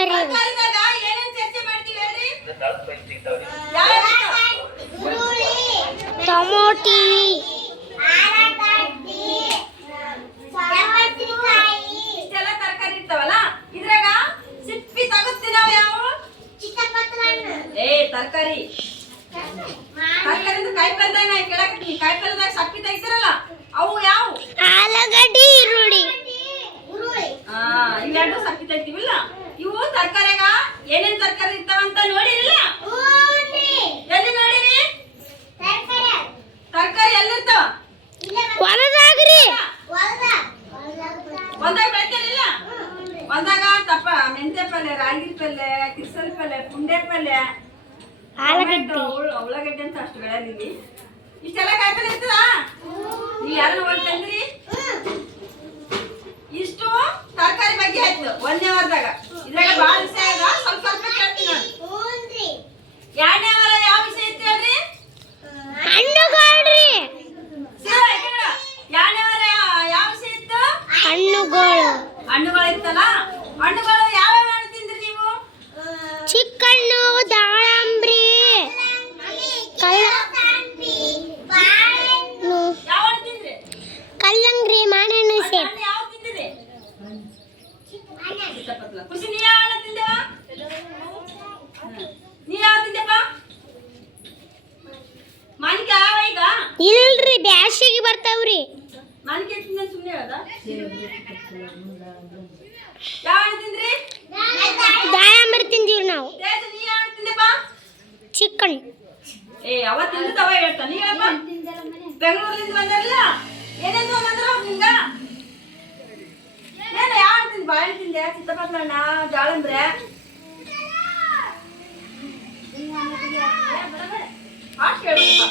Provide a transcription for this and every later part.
ತರಕಾರಿ ಟೊಮೊಟಿ ಇಷ್ಟೆಲ್ಲ ತರಕಾರಿ ಇರ್ತಾವಲ್ಲ ಇದ್ರಾಗ ಸಿಪ್ಪಿ ತಗೋತೀವಿ ನಾವು ಯಾವ ತರಕಾರಿ ತರಕಾರಿ ಕಾಯಿಪಲ್ಯದಾಗ ಕೇಳಕತ್ತೀನಿ ಕಾಯಿಪಲ್ಯದಾಗ ಸಪ್ಪಿ ತೆಗಿತಾರಲ್ಲ ಅವು ಯಾವ ಆಲೂಗಡ್ಡಿ ಈರುಳ್ಳಿ ಇವೆರಡು ಸಪ್ಪಿ ತೆಗಿತೀವಿಲ್ಲ ಇವು ತರಕಾರಿಯಾಗ ಏನೇನ್ ತರಕಾರಿ ಇರ್ತಾವಂತ ನೋಡಿರಿಲ್ಲ ಎಲ್ಲಿ ನೋಡಿರಿ ತರಕಾರಿ ಎಲ್ಲಿರ್ತಾವ ಹೊಲದಾಗ್ರಿ ಒಂದಾಗ ಬೆಳಿತಾರಿಲ್ಲ ಒಂದಾಗ ತಪ್ಪ ಮೆಂತ್ಯ ಪಲ್ಯ ರಾಗಿ ಪಲ್ಯ ಕಿರ್ಸಲ್ ಪಲ್ಯ ಪುಂಡೆ ಪಲ್ಯ ಉಳ್ಳಾಗಡ್ಡೆ ಅಂತ ಅಷ್ಟು ಬೆಳೆಯಲಿ ಇಷ್ಟೆಲ್ಲ ಕಾಯಿಪಲ್ಯ ಇರ್ತದ ನೀವು ಯಾರು ಹೋಗ್ತಂದ್ರಿ ಇಷ್ಟು ತರಕಾರಿ ಬಗ್ಗೆ ಆಯ್ತು ಒಂದನೇ ವಾರದಾಗ ಇದ್ರಾಗ ಬಾಳ ವಿಷಯ ಅದ ಸ್ವಲ್ಪ ಸ್ವಲ್ಪ ಕೇಳ್ತೀನಿ ಎರಡನೇ ವಾರ ಯಾವ ವಿಷಯ ಇತ್ತು ಹೇಳ್ರಿ ಹಣ್ಣುಗಳ್ರಿ ಎರಡನೇ ವಾರ ಯಾವ ವಿಷಯ ಇತ್ತು ಹಣ್ಣುಗಳು ಇತ್ತಲ್ಲ ಹಣ್ಣುಗಳು ಯಾವ ತಿಂದ್ರಿ ನೀವು ಚಿಕ್ಕಣ್ಣು ದಾಳಂಬ್ರಿ ಯಾವ ತಿಂದ್ರಿ ಕಲ್ಲಂಗ್ರಿ ಮಾನೆಣ್ಣು ಸೇಬ್ ಯಾವ ತಿಂದ್ರಿ ಖುಷಿ ನೀ ಯಾವ ಹಣ್ಣು ತಿಂದೇವ ನೀ ಯಾವ ತಿಂದೆಪ್ಪ ಮಾನಿಕೆ ಯಾವ ಈಗ ಇಲ್ರಿ ಬ್ಯಾಸಿಗೆ ಬರ್ತಾವ್ರಿ ಮಾನಿಕೆ ತಿಂದ ಸುಮ್ಮನೆ ಹೇಳ್ದ ಯಾವ ಹಣ್ಣು ತಿಂದ್ರಿ ದಾಳಂಬ್ರಿ ತಿಂದೀವ್ರಿ ನಾವು ತೇಜ ನೀ ಯಾವ ಹಣ್ಣು ತಿಂದೆಪ್ಪ ಚಿಕ್ಕಣ್ಣು ಅವತ್ತು ತಿಂದವ ಹೇಳ್ತಾ ನೀ ಹೇಳಪ್ಪ ಬೆಂಗಳೂರಿಂದ ಬಂದಿರಲ್ಲ ಏನೇನು ಬಂದ್ರ ನಿಂಗ ಏನು ಯಾವ ಹಣ್ಣು ತಿಂದು ಬಾಳೆ ತಿಂದೆ ಚಿತ್ತಪತ್ರಣ್ಣ ದಾಳಂಬ್ರೆ ಹಾಟ್ ಕೇಳಪ್ಪ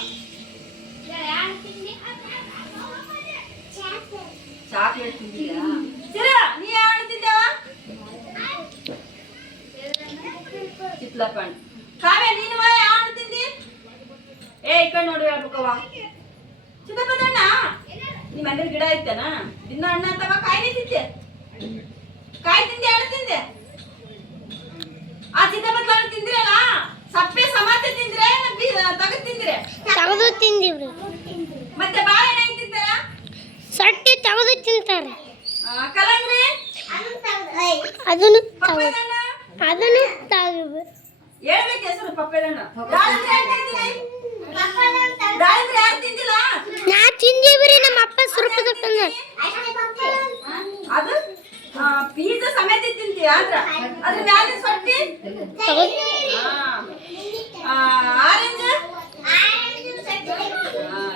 ಚಾಕ್ಲೇಟ್ ತಿಂದಿದ್ಯಾ ಸಿರ ನೀ ಯಾವ ಹಣ್ಣು ತಿಂದೇವ ಚಿತ್ಲಪ್ಪಣ್ಣ ಕಾವ್ಯ ನೀನು ಯಾವ ಹಣ್ಣು ತಿಂದಿ ಈ ಕಡೆ ನೋಡಿ ಹೇಳ್ಬೇಕವ ಚಿತ್ತಪ್ಪಣ್ಣ ನಿಮ್ಮ ಮನೇಲಿ ಗಿಡ ಐತನ ದಿನ ಹಣ್ಣು ಅಂತವ ಕಾಯಿ ತಿಂದೆ ಕಾಯಿ ತಿಂದೆ ಹಣ್ಣು ತಿಂದೆ ಆ ಚಿತ್ತಪತ್ರ ಹಣ್ಣು ತಿಂದಿರಲ್ಲ ಸಪ್ಪೆ ಸಮಾತೆ ತಿಂದ್ರೆ ತಗದ್ ತಿಂದ್ರೆ ತೆಗೆದು ತಿಂದೀವ್ರಿ ಮತ್ತೆ ಬಾಳೆಹಣ್ಣು ಹೆಂಗ್ ತಿಂತಾರ ಸೊಟ್ಟಿ ತೆಗೆದು ತಿಂತಾರೆ ಕಲಂಗ್ರಿ ಅದನ್ನು ಪಪ್ಪಾಯಣ್ಣ ಅದನ್ನು ತೆಗೆದು ಹೇಳ್ಬೇಕು ಹೆಸರು ಪಪ್ಪಾಯಣ್ಣ ದಾಳಿಂಬ್ರೆ ಹೆಂಗ್ ತಿಂತೀರಿ ದಾಳಿಂಬ್ರೆ ಯಾರು ತಿಂದಿಲ್ಲ ನಾ ತಿಂದೀವ್ರಿ ನಮ್ಮ ಅಪ್ಪ ಸುರುಪ ತಂದ ಅದು ಪೀಜ ಸಮೇತ ತಿಂತೀವಿ ಆದ್ರ ಅದ್ರ ಮ್ಯಾಲೆ ಸೊಟ್ಟಿ ಆರೆಂಜ್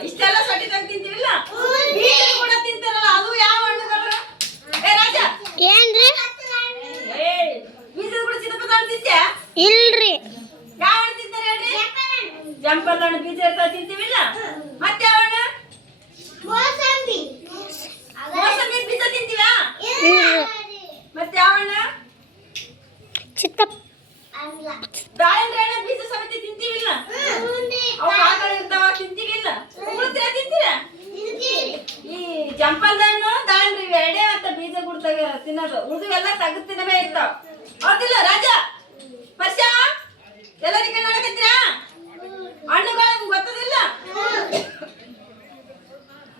ಇಷ್ಟೆಲ್ಲ ಸೊಟ್ಟಿ ತಂದು ತಿಂತೀವಿಲ್ಲ ಬೀಜ ಕೂಡ ತಿಂತಾರಲ್ಲ ಅದು ಯಾವ ಹಣ್ಣುಗಳು ರಾಜ ಏನ್ರಿ ಬೀಜ ಕೂಡ ಚಿತ್ತಪತ್ರ ತಿಂತ್ಯಾ ಇಲ್ರಿ ಯಾವ ಹಣ್ಣು ತಿಂತಾರೆ ಹೇಳ್ರಿ ಜಂಪಲ್ ಹಣ್ಣು ಬೀಜ ಇರ್ತಾವ ತಿಂತೀವಿಲ್ಲ ಮತ್ತೆ ಯಾವ ಹಣ್ಣು ಮೋಸಂಬಿ ಬೀಜ ತಿಂತೀವಾ ಮತ್ತೆ ಯಾವ ಹಣ್ಣು ಚಿತ್ತಪ್ಪ ದಾಳಿಂಬ್ರೆ ಹಣ್ಣು ಬೀಜ ಸಮೇತ ತಿಂತೀವಿಲ್ಲ ಅವು ಕಾಳುಗಳು ಇರ್ತಾವ ತಿಂತೀವಿಲ್ಲ ಉಳಿದ್ರೆ ತಿಂತೀರಾ ಈ ಜಂಪಲ್ ಹಣ್ಣು ದಾಳಿಂಬ್ರೆ ಇವೆರಡೇ ಮತ್ತೆ ಬೀಜ ಗುಡ್ದಾಗ ತಿನ್ನೋದು ಉಳಿದುವೆಲ್ಲ ತೆಗೆದು ತಿನ್ನವೇ ಇರ್ತಾವ ಹೌದಿಲ್ಲ ರಾಜ ವರ್ಷ ಎಲ್ಲರಿಗೆ ನೋಡಕತ್ತೀರಾ ಹಣ್ಣುಗಳು ನಿಮ್ಗೆ ಗೊತ್ತದಿಲ್ಲ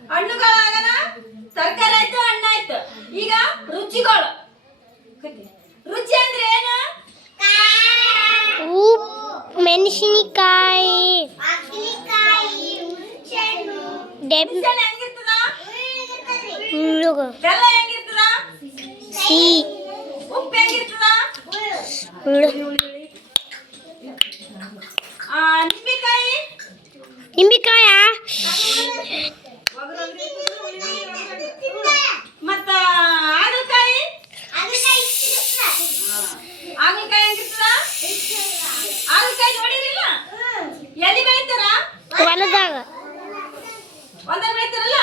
ಹಣ್ಣುಗಳಾಗನ ತರಕಾರಿ ಆಯ್ತು ಹಣ್ಣಾಯ್ತು ಈಗ ರುಚಿಗಳು ರುಚಿ ಅಂದ್ರೆ ಏನು ಉಪ್ಪು ಮೆಣಸಿನಕಾಯಿ ಹೆಂಗಿರ್ತದ ಬೆಲ್ಲ ಹೆಂಗಿರ್ತದ ಸಿಹಿ ಉಪ್ಪು ಹೆಂಗಿರ್ತದ ನಿಂಬೆಕಾಯಿ ನಿಂಬೆಕಾಯ ಮತ್ತ ಹಾಗಲಕಾಯಿ ಹಾಗಲಕಾಯಿ ಹೆಂಗಿರ್ತದ ಹಾಗಲಕಾಯಿ ನೋಡಿರಿಲ್ಲ ಎಲ್ಲಿ ಬೆಳಿತಾರ ಹೊಲದಾಗ ಒಂದ ಬೆಳಿತಾರಲ್ಲ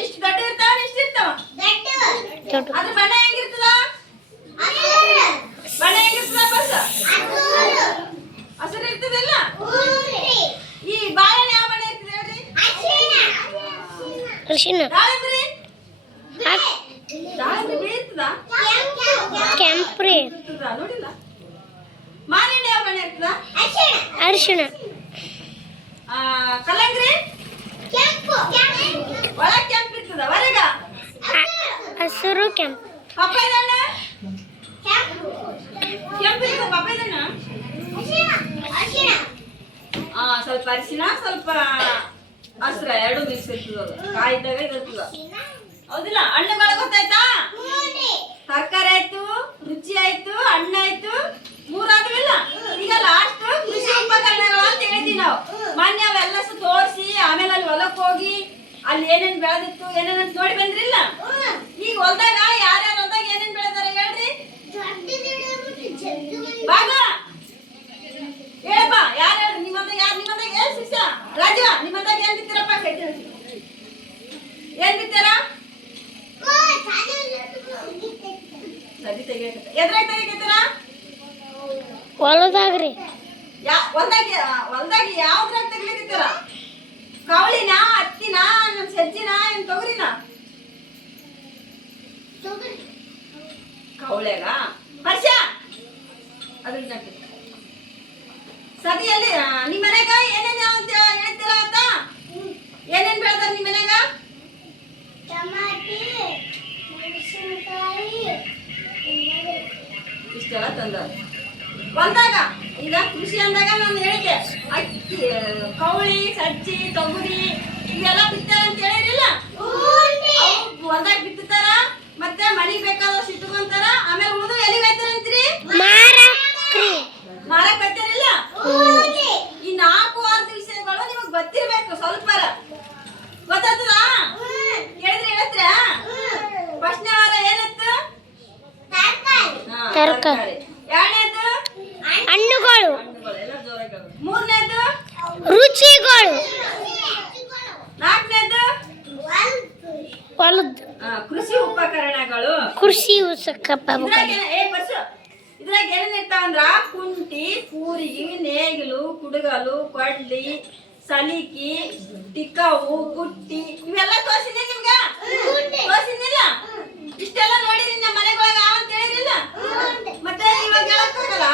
ಇಷ್ಟು ದೊಡ್ಡ ಇರ್ತಾವ ಇಷ್ಟು ಇರ್ತಾವ ಅದ್ರ ಬಣ್ಣ ಹೆಂಗಿರ್ತದ ಬಣ್ಣ ಹೆಂಗಿರ್ತದ ಬಸ್ ಹಸಿರು ಇರ್ತದಲ್ಲ ಈ ಬಾಳೆಹಣ್ಣು ಯಾವ ಬಣ್ಣ ಇರ್ತದೆ ಹೇಳ್ರಿ ಅರಿಶಿನ ದಾಳಿಂಬ್ರಿ ದಾಳಿಂಬ್ರಿ ಬೆಳೀತದ ಕೆಂಪ್ರಿ ಇರ್ತದ ನೋಡಿಲ್ಲ? ಮಾನೆಣ್ಣೆ ಯಾವ ಬಣ್ಣ ಇರ್ತದ? ಅರಿಶಿಣ ಕಲ್ಲಂಗಡಿ ಒಳಗ್ ಕೆಂಪು ಇರ್ತದ, ಹೊರಗ ಹಸಿರು ಕೆಂಪು ಪಪ್ಪಾಯ ಹಣ್ಣು ಕೆಂಪು ಇರ್ತದ. ಪಪ್ಪಾಯ ಹಣ್ಣು ಸ್ವಲ್ಪ ಅರಿಶಿನ ಸ್ವಲ್ಪ ಹಸ್ರ ಎರಡು ಮಿಕ್ಸ್ ಇರ್ತದ. ಕಾಯ್ದಾಗ ಇರ್ತದ, ಹೌದಿಲ್ಲ? ಹಣ್ಣುಗಳ ಗೊತ್ತಾಯ್ತಾ? ತರಕಾರಿ ಆಯ್ತು, ರುಚಿ ಆಯ್ತು, ಹಣ್ಣಾಯ್ತು, ಮೂರಾದ್ವಿಲ್ಲ. ಈಗ ಲಾಸ್ಟ್ ಕೃಷಿ ಉಪಕರಣಗಳು ಅಂತ ಹೇಳಿದ್ವಿ ನಾವು. ಮೊನ್ನೆ ಅವೆಲ್ಲ ತೋರಿಸಿ ಆಮೇಲೆ ಅಲ್ಲಿ ಹೊಲಕ್ಕೆ ಹೋಗಿ ಅಲ್ಲಿ ಏನೇನ್ ಬೆಳೆದಿತ್ತು ಏನೇನ್ ಅಂತ ನೋಡಿ ಬಂದ್ರಿಲ್ಲ? ಈಗ ಹೊಲ್ದಾಗ ಯಾರ್ಯಾರ ಹೊಲ್ದಾಗ ಏನೇನ್ ಬೆಳೆದಾರೆ ಹೇಳ್ರಿ? ಬಾಗ ಹೇಳಪ್ಪ, ಯಾರು ಹೇಳ್ರಿ? ನಿಮ್ಮದಾಗ ಯಾರು? ನಿಮ್ಮದಾಗ ಏನ್ ಶಿಕ್ಷ ರಾಜ? ನಿಮ್ಮದಾಗ ಏನ್ ಬಿತ್ತೀರಪ್ಪ? ಏನ್ ಬಿತ್ತಾರ? ಸದಿ ತೆಗಿಯಕತ್ತ. ಎದ್ರಾಗ ತೆಗಿಯಕತ್ತಾರ? ಹೊಲದಾಗ್ರಿ ಹೊಲ್ದಾಗ ಯಾವ್ದ್ರಾಗ ತೆಗಿಲಿಕತ್ತಾರ? ಕವಳಿನ, ಹತ್ತಿನ, ಸಜ್ಜಿನ, ಏನ್ ತೊಗರಿನ? ಕವಳ್ಯಾಗ ಹರ್ಷ ಅದ್ರಿಂದ ಸದಿಯಲ್ಲಿ ನಿಮ್ಮ ಮನ್ಯಾಗ ಏನೇನ್ ಅಂತ ಹೇಳ್ತೀರ ಅಂತ? ಏನೇನ್ ಬೆಳೆದಾರ ನಿಮ್ಮ ಮನ್ಯಾಗ? ಇಷ್ಟೆಲ್ಲ ತಂದ ಹೊಲ್ದಾಗ. ಈಗ ಕೃಷಿ ಅಂದಾಗ ನಾನು ಹೇಳಿದ್ದೆ, ಅಕ್ಕಿ, ಕವಳಿ, ಸಜ್ಜಿ, ತೊಗರಿ ಇವೆಲ್ಲ ಬಿತ್ತಾರ ಅಂತ ಹೇಳಿರಿಲ್ಲ? ಹೊಲ್ದಾಗ ಬಿತ್ತಾರ, ಮತ್ತೆ ಮನಿಗ್ ಬೇಕಾದಷ್ಟು ಇಟ್ಕೊಂತಾರ, ಆಮೇಲೆ ಉಳಿದು ಎಲ್ಲಿಗೆ ಹೋಯ್ತಾರ ಅಂತೀರಿ? ಮಾರಕ್ ಹೋಯ್ತಾರಿಲ್ಲ? ಈ 4 ವಿಷಯಗಳು ನಿಮಗ್ ಗೊತ್ತಿರ್ಬೇಕು. ಸ್ವಲ್ಪ ಗೊತ್ತಾಗ್ತದ? ಹೇಳಿದ್ರೆ ಹೇಳತ್ರ? ಫಸ್ಟ್ನೇ ವಾರ ಏನಿತ್ತು? ತರಕಾರಿ. ಎರಡನೇದು ಹಣ್ಣುಗಳು. ಎಲ್ಲ ಜೋರಾಗಿ. ಮೂರನೇದು ರುಚಿಗಳು. ನಾಲ್ಕನೇದು ಹೊಲದ ಕೃಷಿ ಉಪಕರಣಗಳು. ಕೃಷಿ ಇದ್ರಾಗ ಏನೇನ್ ಇರ್ತಾವಂದ್ರ ಕುಂಟಿ, ಕೂರಿಗೆ, ನೇಗಿಲು, ಕುಡುಗಲು, ಕೊಡ್ಲಿ, ಸಲಿಕಿ, ಟಿಕ್ಕವು, ಕುಟ್ಟಿ ಇವೆಲ್ಲ ತೋರಿಸಿದೆ ನಿಮ್ಗ? ತೋರಿಸಿದಿಲ್ಲ? ಇಷ್ಟೆಲ್ಲ ನೋಡಿರಿ ನಮ್ಮ ಮನೆಗೊಳಗ ಅಂತ ಹೇಳಿರಿಲ್ಲ? ಮತ್ತೆ ಇವಾಗ ಹೇಳಕ್ಕಾಗಲ್ಲ.